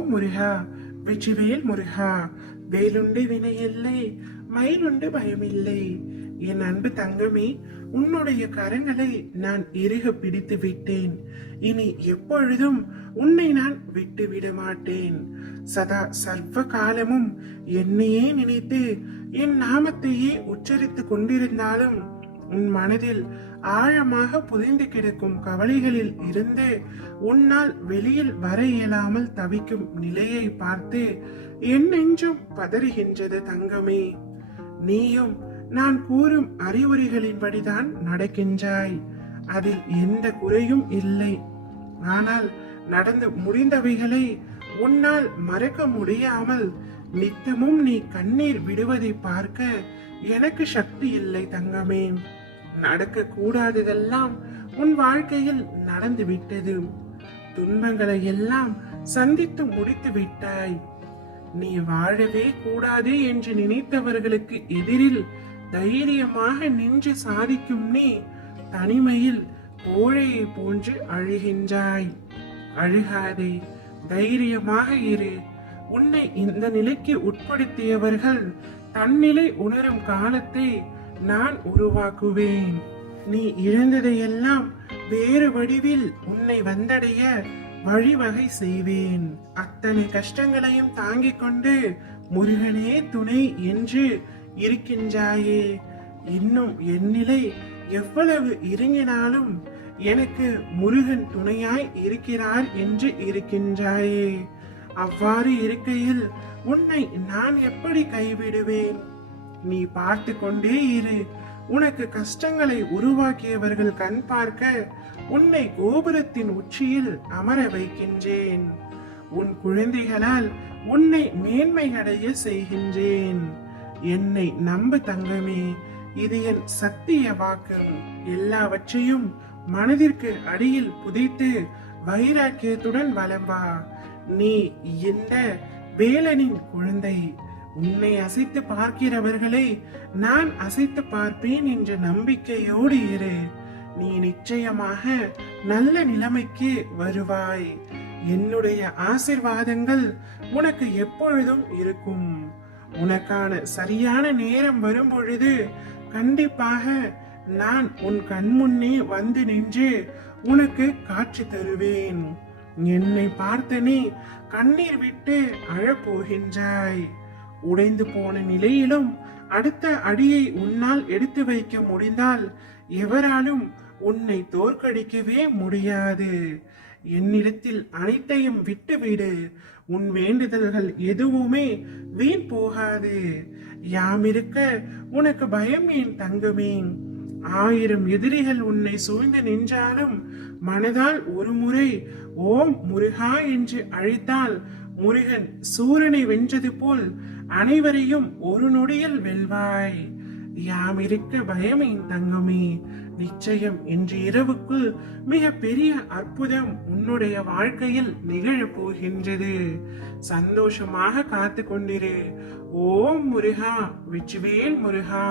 ஓம் முருகா, வெற்றிவேல் முருகா. வேலுண்டு வினையில்லை, மயிலுண்டு பயமில்லை. என் அன்பு தங்கமே, உன்னுடைய கரங்களை நான் இறுக பிடித்து விட்டேன். இனி எப்பொழுதும் உன்னை நான் விட்டு விட மாட்டேன். சதா சர்வ காலமும் என்னையே நினைத்து என் நாமத்தையே உச்சரித்துக் கொண்டிருந்தாலும் உன் மனதில் ஆழமாக புதைந்து கிடக்கும் கவலைகளில் இருந்து உன்னால் வெளியில் வர இயலாமல் தவிக்கும் நிலையை பார்த்து என் நெஞ்சும் பதறுகின்றது தங்கமே. நீயும் நான் கூறும் அறிவுரைகளின்படிதான் நடக்கின்றாய். அதில் எந்த குறையும் இல்லை. ஆனால் நடந்து முடிந்தவைகளை உன்னால் மறக்க முடியாமல் நித்தமும் நீ கண்ணீர் விடுவதை பார்க்க எனக்கு சக்தி இல்லை தங்கமே. நடக்க கூடாததெல்லாம் உன் வாழ்க்கையில் நடந்து விட்டது. துன்பங்களை எல்லாம் சந்தித்து முடித்து விட்டாய். நீ வாழவே கூடாது என்று நினைத்தவர்களுக்கு எதிரில் தைரியமாக நின்று சாதிக்கும் நீ தனிமையில் கோழையை போன்று அழுகின்றாய். அழுகாதே, தைரியமாக இரு. உன்னை இந்த நிலைக்கு உட்படுத்தியவர்கள் தன்னிலை உணரும் காலத்தை நான் உருவாக்குவேன். நீ இழந்ததையெல்லாம் வேறு வடிவில் உன்னை வந்தடைய வழிவகை செய்வேன். அத்தனை கஷ்டங்களையும் தாங்கிக் கொண்டு முருகனே துணை என்று இருக்கின்றாயே. இன்னும் என் நிலை எவ்வளவு இறங்கினாலும் எனக்கு முருகன் துணையாய் இருக்கிறார் என்று இருக்கின்றாயே. அவ்வாறு இருக்கையில் உன்னை நான் எப்படி கைவிடுவேன்? நீ பார்த்து கொண்டே இரு. உனக்கு கஷ்டங்களை உருவாக்கியவர்கள் கண் பார்க்க உன்னை கோபுரத்தின் உச்சியில் அமர வைக்கின்றேன். உன் குழந்தைகளால் உன்னை மேன்மை அடைய செய்கின்றேன். என்னை நம்பு தங்கமே, இது என் சத்திய வாக்கு. எல்லாவற்றையும் மனதிற்கு அடியில் புதைத்து வைராக்கியத்துடன் வலம் வா. நீ இந்த வேலனின் குழந்தை. உன்னை அசைத்து பார்க்கிறவர்களை நான் அசைத்து பார்ப்பேன் என்ற நம்பிக்கையோடு இரு. நீ நிச்சயமாக நல்ல நிலைமைக்கு வருவாய். என்னுடைய ஆசீர்வாதங்கள் உனக்கு எப்பொழுதும் இருக்கும். உனக்கான சரியான நேரம் வரும் பொழுது கண்டிப்பாக நான் உன் கண் முன்னே வந்து நின்று உனக்கு காட்சி தருவேன். என்னை பார்த்து நீ கண்ணீர் விட்டு அழப்போகின்றாய். உடைந்து போன நிலையிலும் அடுத்த அடியை உன்னால் எடுத்து வைக்க முடிந்தால் எவராலும் உன்னை தோற்கடிக்கவே முடியாது. என்னிடத்தில் அனைத்தையும் விட்டுவிடு. உன் வேண்டுதல்கள் எதுவுமே வீண் போகாது. யாமிருக்க உனக்கு பயம் ஏன் தங்கமே? 1000 எதிரிகள் உன்னை சூழ்ந்து நின்றாலும் மனதால் ஒரு முறை ஓம் முருகா என்று அழைத்தால் முருகன் சூரனை வென்றது போல் அனைவரையும் ஒரு நொடியில் வெல்வாய். யாமிருக்க பயமேன் தங்கமே. நிச்சயம் இன்று இரவுக்குள் மிக பெரிய அற்புதம் உன்னுடைய வாழ்க்கையில் நிகழப் போகின்றது. சந்தோஷமாக காத்து கொண்டிரு. ஓம் முருகா, வெற்றிவேல் முருகா.